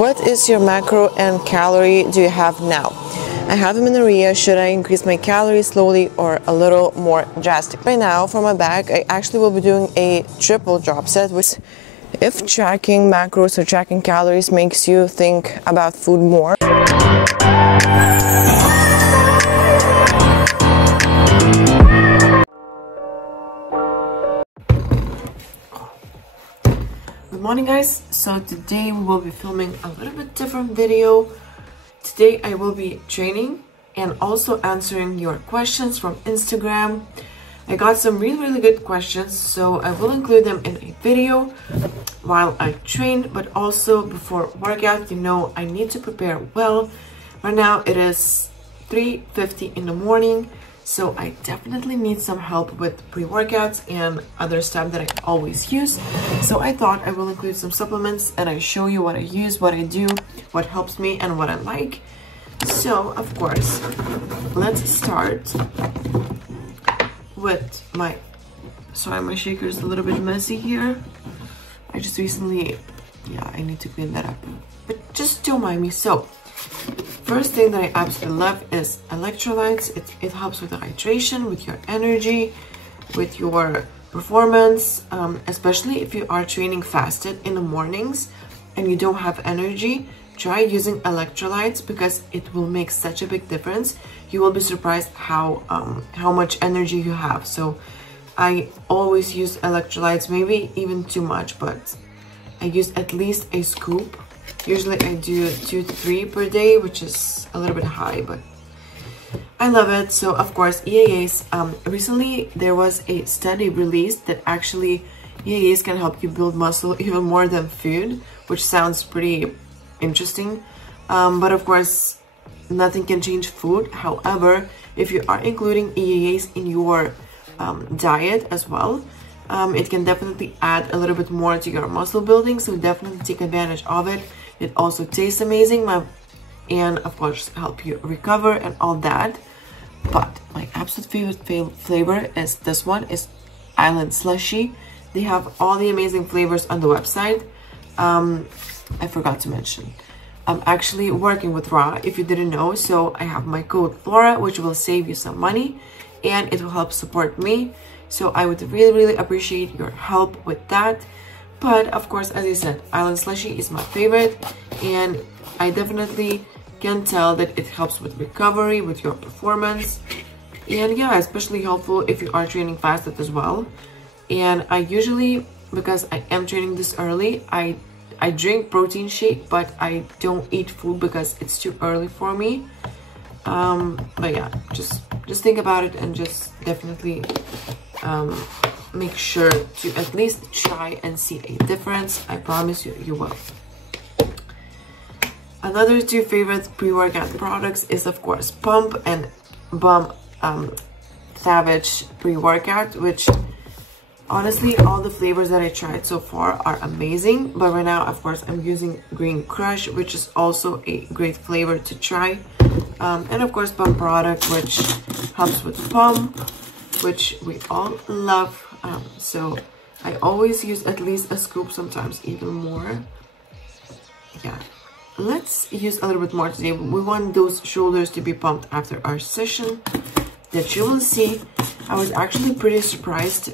What is your macro and calorie do you have now? I have amenorrhea. Should I increase my calories slowly or a little more drastic? Right now, for my bag, I actually will be doing a triple drop set, which if tracking macros or tracking calories makes you think about food more. Good morning, guys. So today we will be filming a little bit different video. Today I will be training and also answering your questions from Instagram. I got some really good questions, so I will include them in a video while I train, but also before workout. You know, I need to prepare well. Right now it is 3:50 in the morning, so I definitely need some help with pre-workouts and other stuff that I always use. So I thought I will include some supplements and I show you what I use, what I do, what helps me and what I like. So of course, let's start with my, sorry, my shaker is a little bit messy here. I just recently, I need to clean that up, but just don't mind me. So first thing that I absolutely love is electrolytes. It helps with the hydration, with your energy, with your performance, especially if you are training fasted in the mornings and you don't have energy. Try using electrolytes because it will make such a big difference. You will be surprised how much energy you have. So I always use electrolytes, maybe even too much, but I use at least a scoop. Usually I do 2 to 3 per day, which is a little bit high, but I love it. So of course, EAAs, recently there was a study released that actually EAAs can help you build muscle even more than food, which sounds pretty interesting. But of course, nothing can change food. However, if you are including EAAs in your diet as well, it can definitely add a little bit more to your muscle building. So definitely take advantage of it. It also tastes amazing, and of course help you recover and all that. But my absolute favorite flavor is this one, is Island Slushy. They have all the amazing flavors on the website. I forgot to mention, I'm actually working with Raw, if you didn't know. So I have my code Flora, which will save you some money and it will help support me. So I would really appreciate your help with that. But of course, as I said, Island Slushy is my favorite, and I definitely can tell that it helps with recovery, with your performance, and yeah, especially helpful if you are training fasted as well. And I usually, because I am training this early, I drink protein shake, but I don't eat food because it's too early for me. But yeah, just think about it and just definitely make sure to at least try and see a difference. I promise you, you will. Another 2 favorite pre-workout products is of course Pump and Bump Savage pre-workout, which honestly all the flavors that I tried so far are amazing. But right now, of course, I'm using Green Crush, which is also a great flavor to try. And of course Pump product, which helps with pump, which we all love. So I always use at least a scoop, sometimes even more. Yeah, let's use a little bit more today. We want those shoulders to be pumped after our session, that you will see. I was actually pretty surprised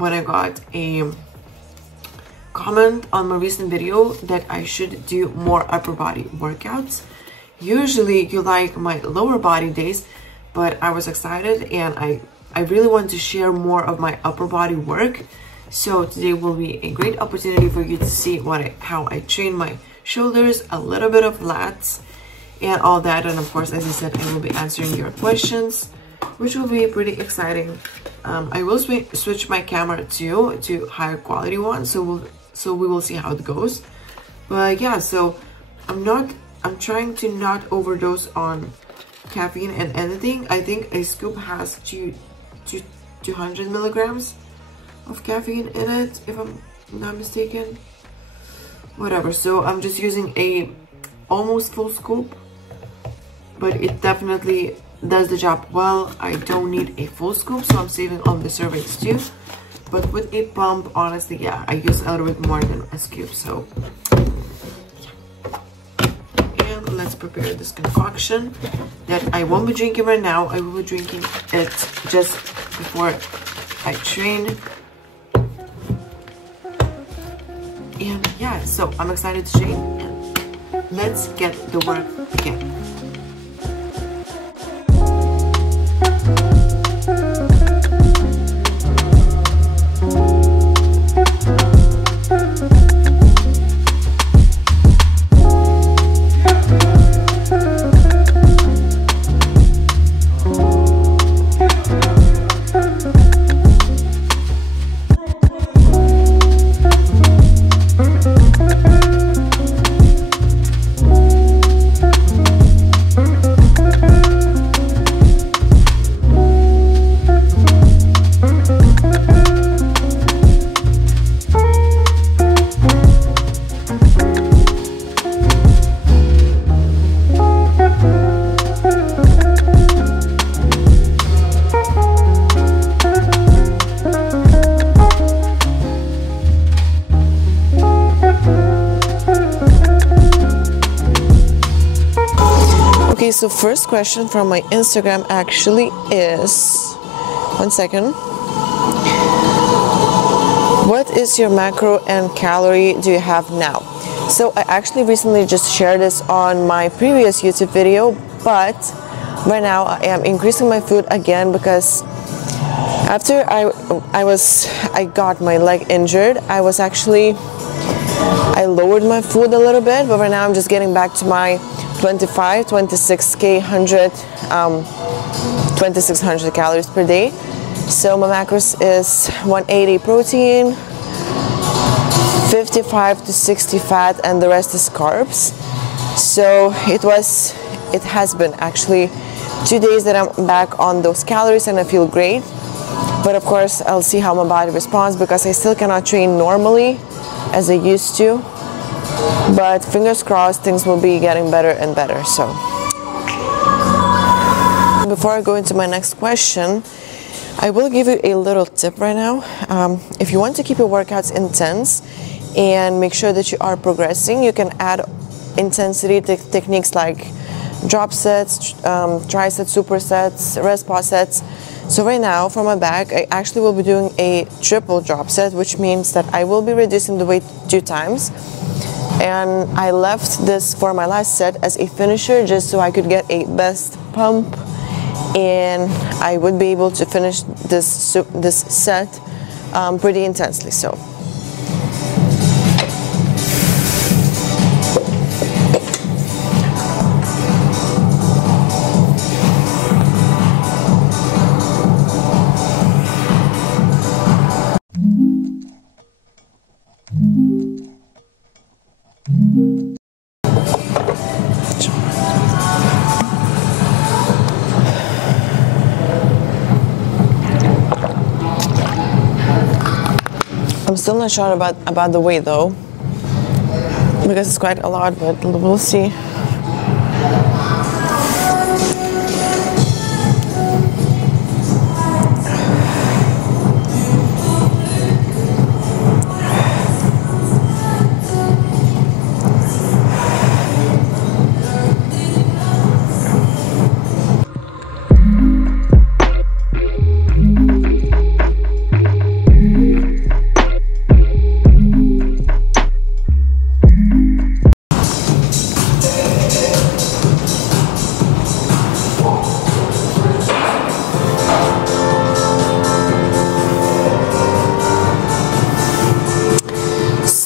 when I got a comment on my recent video that I should do more upper body workouts. Usually you like my lower body days, but I was excited and I really want to share more of my upper body work. So today will be a great opportunity for you to see how I train my shoulders, a little bit of lats and all that. And of course, as I said, I will be answering your questions, which will be pretty exciting. I will switch my camera to higher quality one, so we will see how it goes. But yeah, so I'm trying to not overdose on caffeine and anything. I think a scoop has 200 milligrams of caffeine in it, if I'm not mistaken. Whatever, so I'm just using a almost full scoop, but it definitely does the job well. I don't need a full scoop, so I'm saving on the servings too. But with a pump, honestly, yeah, I use a little bit more than a scoop. So prepared this concoction that I won't be drinking right now. I will be drinking it just before I train. And yeah, so I'm excited to train. Let's get the work again. Okay, so first question from my Instagram actually is, one second. What is your macro and calorie do you have now? So I actually recently just shared this on my previous YouTube video, but right now I am increasing my food again because after I got my leg injured, I lowered my food a little bit, but right now I'm just getting back to my 26K 2600 calories per day. So my macros is 180 protein, 55 to 60 fat, and the rest is carbs. So it has been actually 2 days that I'm back on those calories and I feel great. But of course I'll see how my body responds because I still cannot train normally as I used to. But fingers crossed, things will be getting better and better. So before I go into my next question, I will give you a little tip right now. If you want to keep your workouts intense and make sure that you are progressing, you can add intensity techniques like drop sets, tricep supersets, rest pause sets. So right now for my back, I actually will be doing a triple drop set, which means that I will be reducing the weight 2 times. And I left this for my last set as a finisher just so I could get a best pump and I would be able to finish this set pretty intensely. So I'm still not sure about the weight though, because it's quite a lot, but we'll see.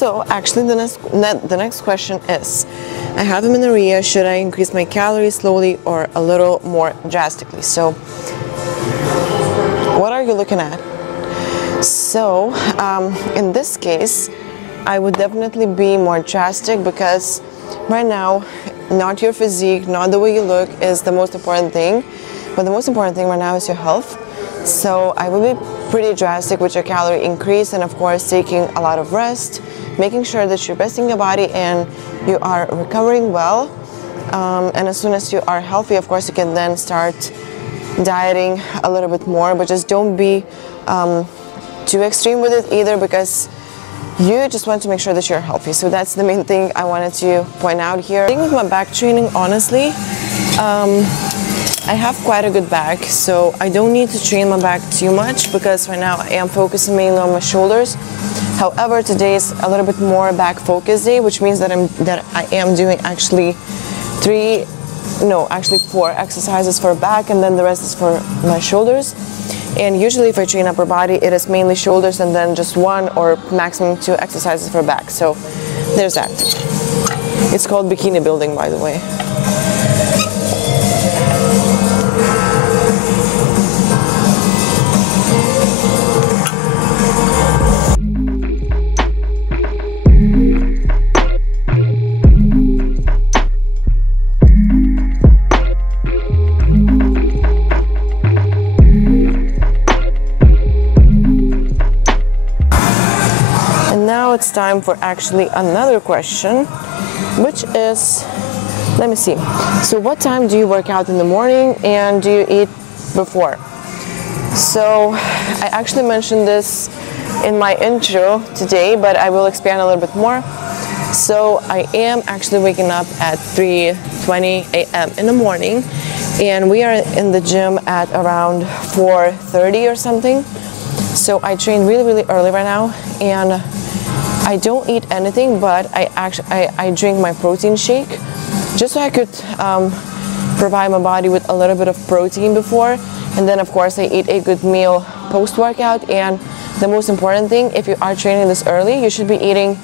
So actually the next question is, I have amenorrhea, should I increase my calories slowly or a little more drastically? So what are you looking at? So in this case, I would definitely be more drastic because right now, not your physique, not the way you look is the most important thing, but the most important thing right now is your health. So I would be pretty drastic with your calorie increase and of course taking a lot of rest, making sure that you're resting your body and you are recovering well. And as soon as you are healthy, of course, you can then start dieting a little bit more, but just don't be too extreme with it either, because You just want to make sure that you're healthy. So that's the main thing I wanted to point out here. I think with my back training, honestly, I have quite a good back, so I don't need to train my back too much because right now I am focusing mainly on my shoulders. However, today is a little bit more back focus day, which means that I am doing actually 4 exercises for back, and then the rest is for my shoulders. And usually if I train upper body, it is mainly shoulders and then just 1 or maximum 2 exercises for back. So there's that. It's called bikini building, by the way. It's time for actually another question, which is, let me see. So what time do you work out in the morning and do you eat before? So I actually mentioned this in my intro today, but I will expand a little bit more. So I am actually waking up at 3:20 a.m. in the morning, and we are in the gym at around 4:30 or something. So I train really, really early right now, and I don't eat anything, but I drink my protein shake just so I could provide my body with a little bit of protein before, and then of course I eat a good meal post-workout. And the most important thing, if you are training this early, you should be eating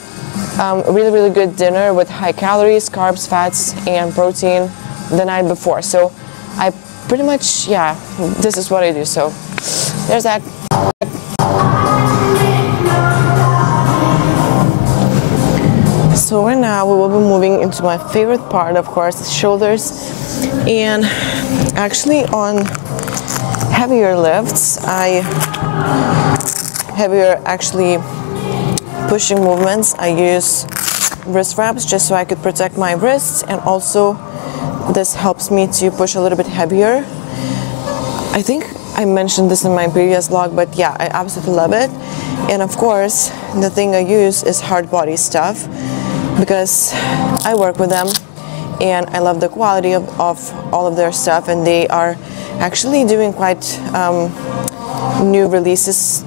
a really, really good dinner with high calories, carbs, fats, and protein the night before. So I pretty much, yeah, this is what I do. So there's that. So right now we will be moving into my favorite part, of course, the shoulders. And actually on heavier lifts, heavier pushing movements, I use wrist wraps just so I could protect my wrists, and also this helps me to push a little bit heavier. I think I mentioned this in my previous vlog, but yeah, I absolutely love it. And of course, the thing I use is hard body stuff, because I work with them and I love the quality of all of their stuff, and they are actually doing quite new releases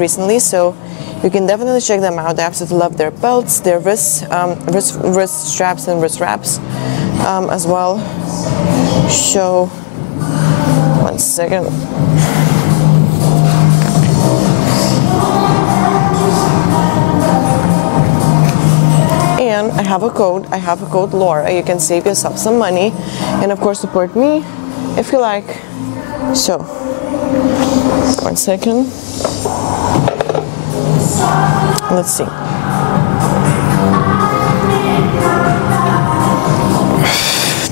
recently, so you can definitely check them out. I absolutely love their belts, their wrist straps and wrist wraps as well. So 1 second. And I have a code Laura. You can save yourself some money and of course support me if you like. So 1 second. Let's see.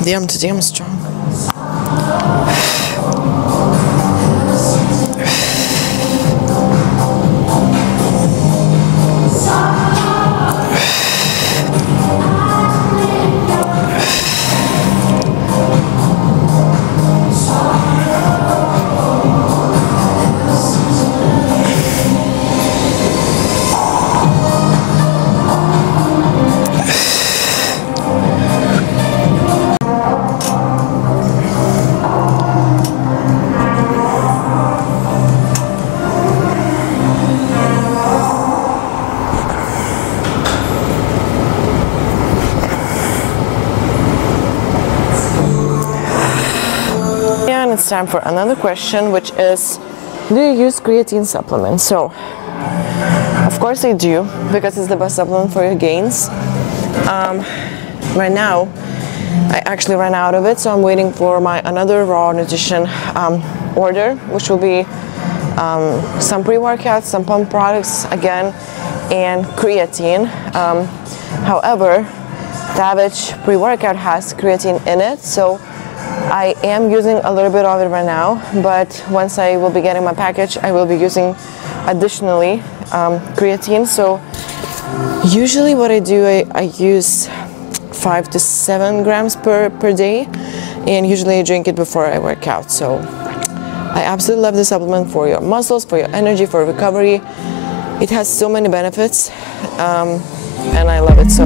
Damn, today I'm strong. It's time for another question, which is, do you use creatine supplements? So of course I do, because it's the best supplement for your gains. Right now I actually ran out of it, so I'm waiting for my another raw nutrition order, which will be some pre-workouts, some pump products again, and creatine. However, Savage pre-workout has creatine in it, so I am using a little bit of it right now, but once I will be getting my package, I will be using additionally creatine. So usually what I do, I use 5 to 7 grams per day, and usually I drink it before I work out. So I absolutely love the supplement for your muscles, for your energy, for recovery. It has so many benefits, and I love it so.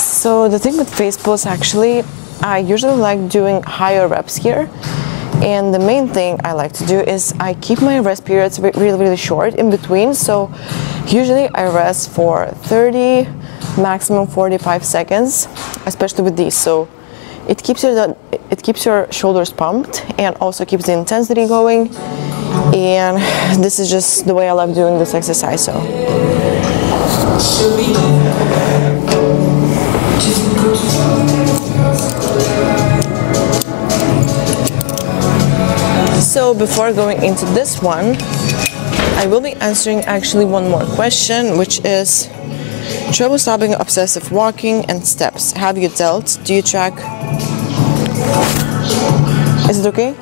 So the thing with face pulls, actually, I usually like doing higher reps here. And the main thing I like to do is I keep my rest periods really short in between. So usually I rest for 30, maximum 45 seconds, especially with these. So it keeps your shoulders pumped and also keeps the intensity going. And this is just the way I love doing this exercise. So before going into this one, I will be answering actually one more question, which is trouble stopping obsessive walking and steps. Have you dealt? Do you track? Is it okay?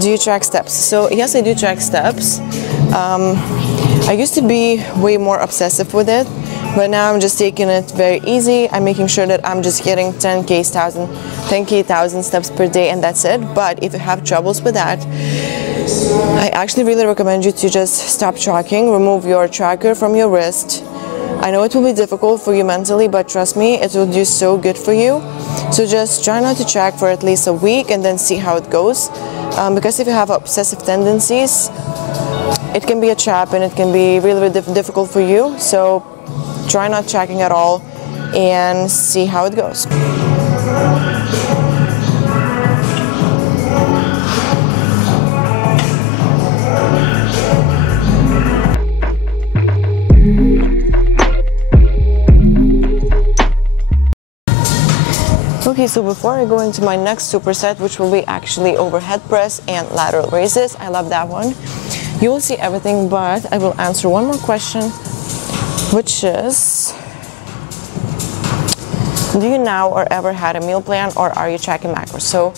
Do you track steps? So yes, I do track steps. I used to be way more obsessive with it, but now I'm just taking it very easy. I'm making sure that I'm just getting 10K 1,000 steps per day, and that's it. But if you have troubles with that, I actually really recommend you to just stop tracking, remove your tracker from your wrist. I know it will be difficult for you mentally, but trust me, it will do so good for you. So just try not to track for at least a week and then see how it goes. Because if you have obsessive tendencies, it can be a trap and it can be really difficult for you. So try not tracking at all and see how it goes. Okay, so before I go into my next superset, which will be actually overhead press and lateral raises, I love that one. You will see everything, but I will answer one more question, which is, do you now or ever had a meal plan, or are you tracking macros? So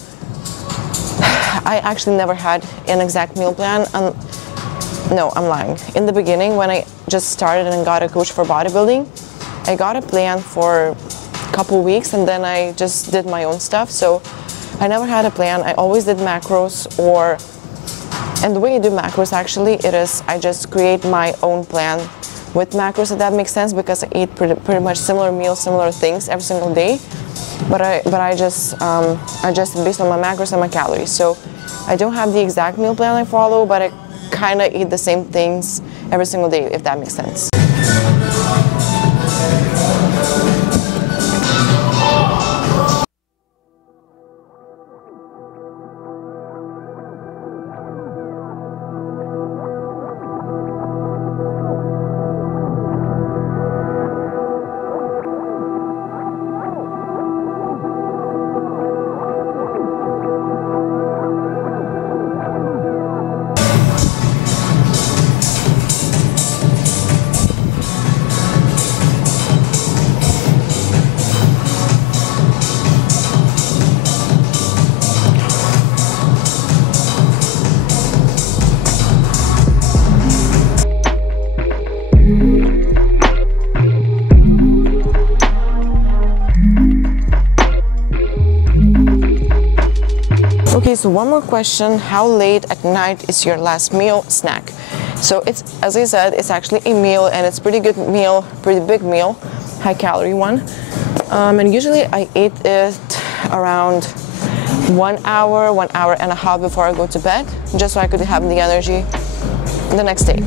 I actually never had an exact meal plan. No, I'm lying. In the beginning, when I just started and got a coach for bodybuilding, I got a plan for couple weeks and then I just did my own stuff. So I never had a plan. I always did macros, and the way you do macros actually, it is I just create my own plan with macros, if that makes sense, because I eat pretty much similar meals, similar things every single day. But I just based on my macros and my calories. So I don't have the exact meal plan I follow, but I kind of eat the same things every single day, if that makes sense. Okay, so one more question. How late at night is your last meal snack? So it's, as I said, it's actually a meal, and it's pretty good meal, pretty big meal, high calorie one. And usually I eat it around 1 hour and a half before I go to bed, just so I could have the energy the next day.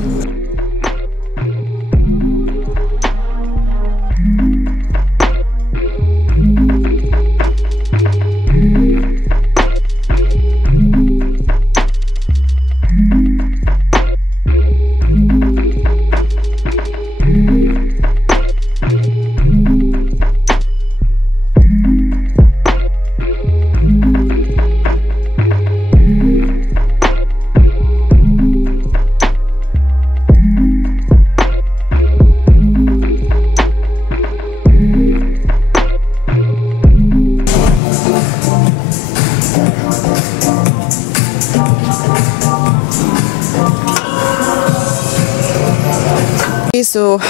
so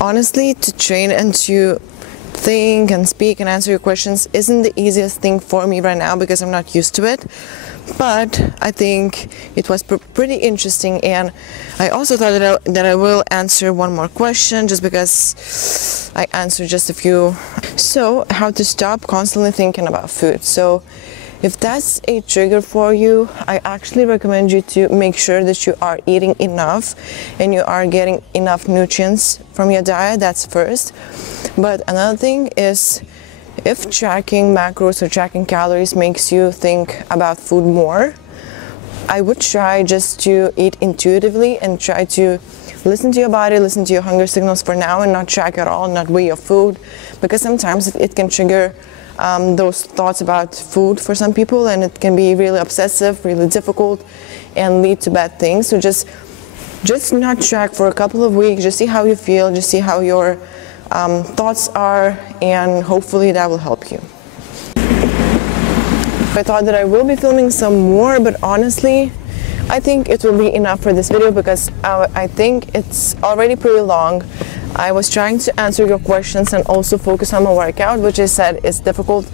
honestly, to train and to think and speak and answer your questions isn't the easiest thing for me right now because I'm not used to it. But I think it was pretty interesting, and I also thought that I will answer one more question just because I answered just a few. So, how to stop constantly thinking about food. So, if that's a trigger for you, I actually recommend you to make sure that you are eating enough and you are getting enough nutrients from your diet. That's first. But another thing is, if tracking macros or tracking calories makes you think about food more, I would try just to eat intuitively and try to listen to your body, listen to your hunger signals for now, and not track at all, not weigh your food, because sometimes it can trigger those thoughts about food for some people, and it can be really obsessive, really difficult, and lead to bad things. So just not track for a couple of weeks, just see how you feel, just see how your thoughts are, and hopefully that will help you. I thought that I will be filming some more, but honestly, I think it will be enough for this video because I think it's already pretty long. I was trying to answer your questions and also focus on my workout, which I said is difficult,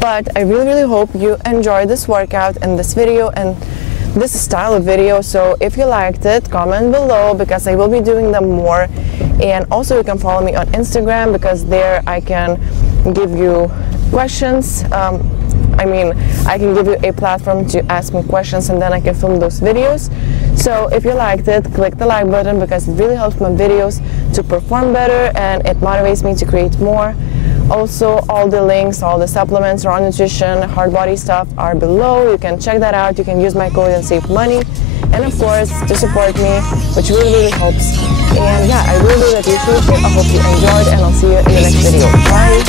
but I really hope you enjoyed this workout and this video and this style of video. So if you liked it, comment below because I will be doing them more. And also you can follow me on Instagram because there I can give you questions. I can give you a platform to ask me questions and then I can film those videos. So if you liked it, click the like button because it really helps my videos to perform better and it motivates me to create more. Also, all the links, all the supplements, raw nutrition, hard body stuff are below. You can check that out. You can use my code and save money. And of course, to support me, which really helps. And yeah, I really appreciate it. I hope you enjoyed and I'll see you in the next video. Bye!